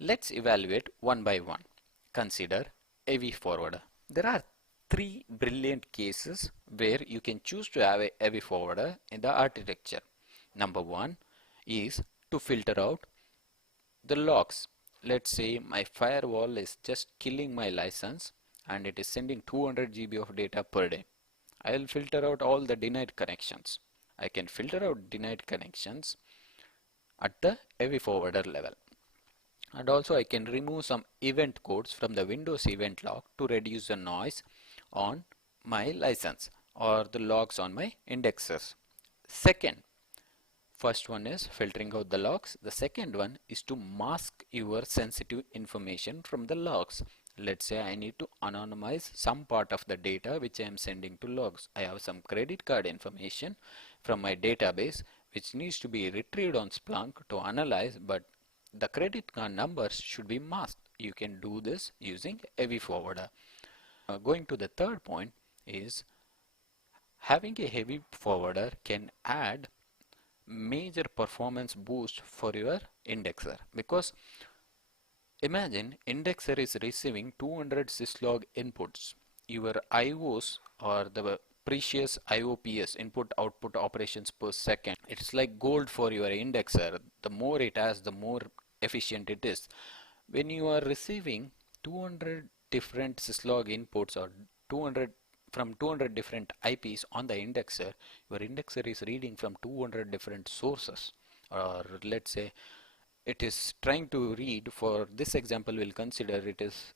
Let's evaluate one by one. Consider AV forwarder. There are three brilliant cases where you can choose to have a AV forwarder in the architecture. Number one is to filter out the logs. Let's say my firewall is just killing my license and it is sending 200 GB of data per day. I will filter out all the denied connections. I can filter out denied connections at the AV forwarder level. And also I can remove some event codes from the Windows event log to reduce the noise on my license or the logs on my indexers. Second, first one is filtering out the logs. The second one is to mask your sensitive information from the logs. Let's say I need to anonymize some part of the data which I am sending to logs. I have some credit card information from my database which needs to be retrieved on Splunk to analyze, but the credit card numbers should be masked. You can do this using AV forwarder. Going to the third point is having a heavy forwarder can add major performance boost for your indexer, because imagine indexer is receiving 200 syslog inputs. Your IOs or the precious IOPS, input output operations per second, it's like gold for your indexer. The more it has, the more efficient it is. When you are receiving 200 different syslog inputs or 200 from 200 different IPs on the indexer, your indexer is reading from 200 different sources, or let's say it is trying to read, for this example we'll consider it is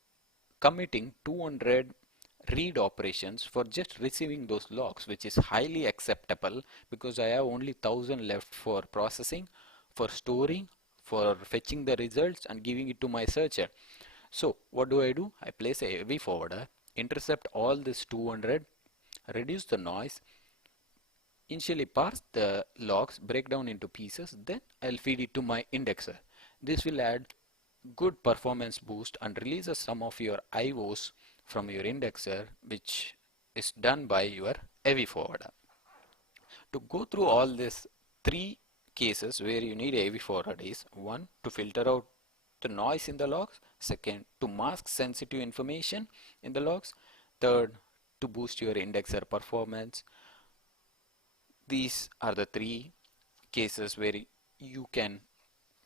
committing 200 read operations for just receiving those logs, which is highly acceptable because I have only 1000 left for processing, for storing, for fetching the results and giving it to my searcher. So what do? I place a AV forwarder, intercept all this 200, reduce the noise, initially parse the logs, break down into pieces, then I'll feed it to my indexer. This will add good performance boost and releases some of your IOs from your indexer, which is done by your AV forwarder. To go through all these three cases where you need AV forwarder is: one, to filter out the noise in the logs; second, to mask sensitive information in the logs; third, to boost your indexer performance. These are the three cases where you can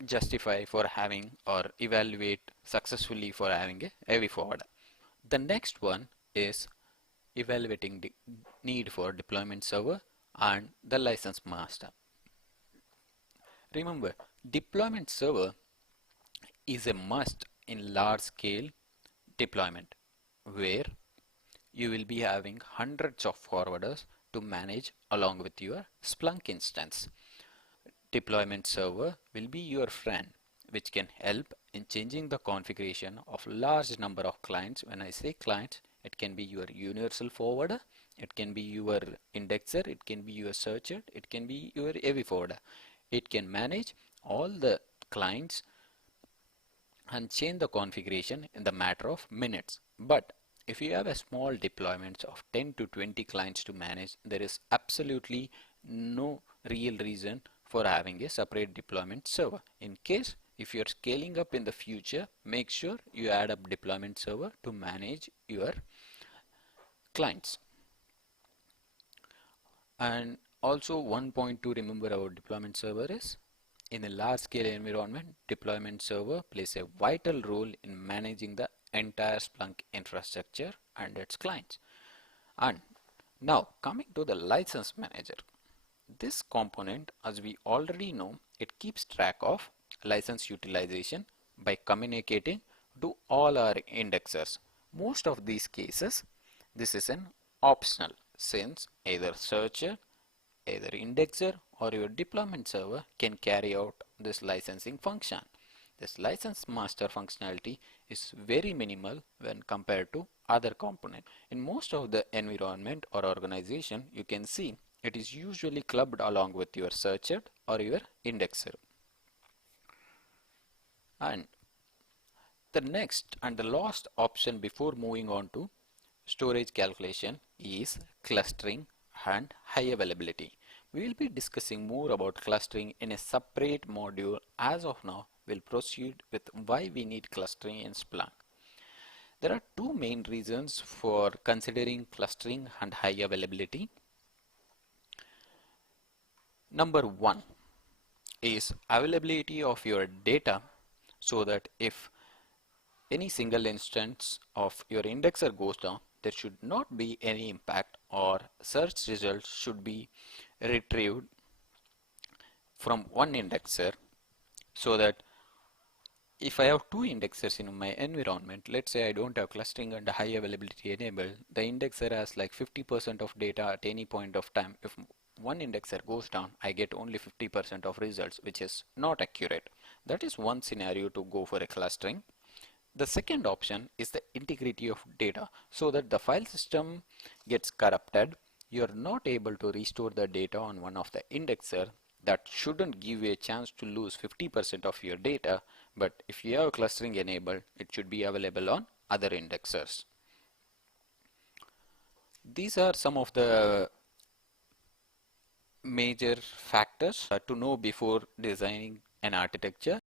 justify for having or evaluate successfully for having a AV forwarder. The next one is evaluating the need for deployment server and the license master. Remember, deployment server is a must in large scale deployment where you will be having hundreds of forwarders to manage along with your Splunk instance. Deployment server will be your friend, which can help in changing the configuration of large number of clients. When I say clients, it can be your universal forwarder, it can be your indexer, it can be your searcher, it can be your AV forwarder. It can manage all the clients and change the configuration in the matter of minutes. But if you have a small deployments of 10 to 20 clients to manage, there is absolutely no real reason for having a separate deployment server. In case if you're scaling up in the future, make sure you add up deployment server to manage your clients. And also one point to remember about deployment server is, in a large scale environment, deployment server plays a vital role in managing the entire Splunk infrastructure and its clients. And now coming to the license manager. This component, as we already know, it keeps track of license utilization by communicating to all our indexers. Most of these cases, this is an optional, since either searcher, either indexer or your deployment server can carry out this licensing function. This license master functionality is very minimal when compared to other components. In most of the environment or organization, you can see it is usually clubbed along with your searcher or your indexer. And the next and the last option before moving on to storage calculation is clustering and high availability. We will be discussing more about clustering in a separate module. As of now, we'll proceed with why we need clustering in Splunk. There are two main reasons for considering clustering and high availability. Number one is availability of your data, so that if any single instance of your indexer goes down, there should not be any impact, or search results should be retrieved from one indexer, so that if I have two indexers in my environment, let's say I don't have clustering and high availability enabled, the indexer has like 50% of data at any point of time. If one indexer goes down, I get only 50% of results, which is not accurate. That is one scenario to go for a clustering. The second option is the integrity of data, so that the file system gets corrupted. You're not able to restore the data on one of the indexer. That shouldn't give you a chance to lose 50% of your data, but if you have clustering enabled, it should be available on other indexers. These are some of the major factors to know before designing an architecture.